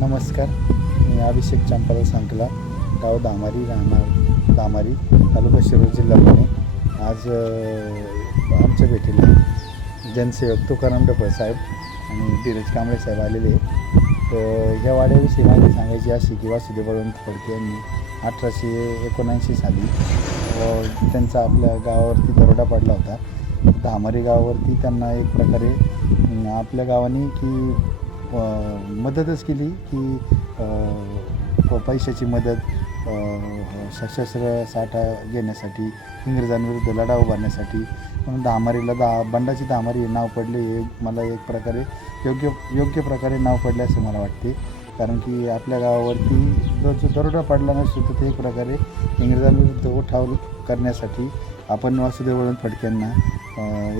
नमस्कार. मी अभिषेक चंपाला सांकला गाव दामारी राहणार दामारी तालुका शिरूर जिल्हा पुणे. आज आमच्या भेटीला जनसेवक तुकाराम डपळ साहेब आणि धीरज कांबळे साहेब आलेले आहेत. तर ह्या वाड्याविषयी माहिती सांगायची अशी की वासुदेव बळवंत फडके यांनी अठराशे एकोणऐंशी साली त्यांचा आपल्या गावावरती दरोडा पडला होता. धामारी गावावरती त्यांना एक प्रकारे आपल्या गावाने की मदतच केली की प- पैशाची मदत सशस्त्र साठा घेण्यासाठी इंग्रजांविरुद्ध लढा उभारण्यासाठी म्हणून दहामारीला दा बंडाची दहामारी हे नाव पडले हे मला एक प्रकारे योग्य योग्य प्रकारे नाव पडले असं मला वाटते. कारण की आपल्या गावावरती जो जो दरोडा पडला नसतो तर ते एक प्रकारे इंग्रजांविरुद्ध उठाव करण्यासाठी आपण वासुदेव फडक्यांना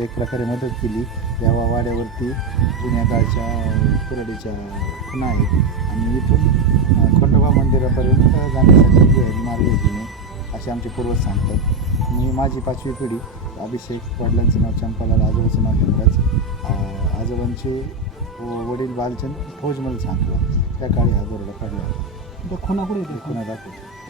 एक प्रकारे मदत केली. या वाड्यावरती जुन्या काळच्या कुराडीच्या खुणा आहेत. आणि इथून खंडोबा मंदिरापर्यंत जाण्यासाठी मार्ग जुने असे आमचे पूर्वज सांगतात. मी माझी पाचवी पिढी अभिषेक वडिलांचं नाव चंपालाल आजोबाचं नाव अ, आजोबांचे वडील बालचंद फौजमध्ये सांगला त्या काळी हा दरोडा पडला होता. तो खुना कुठे येते खुणा दाखवतो.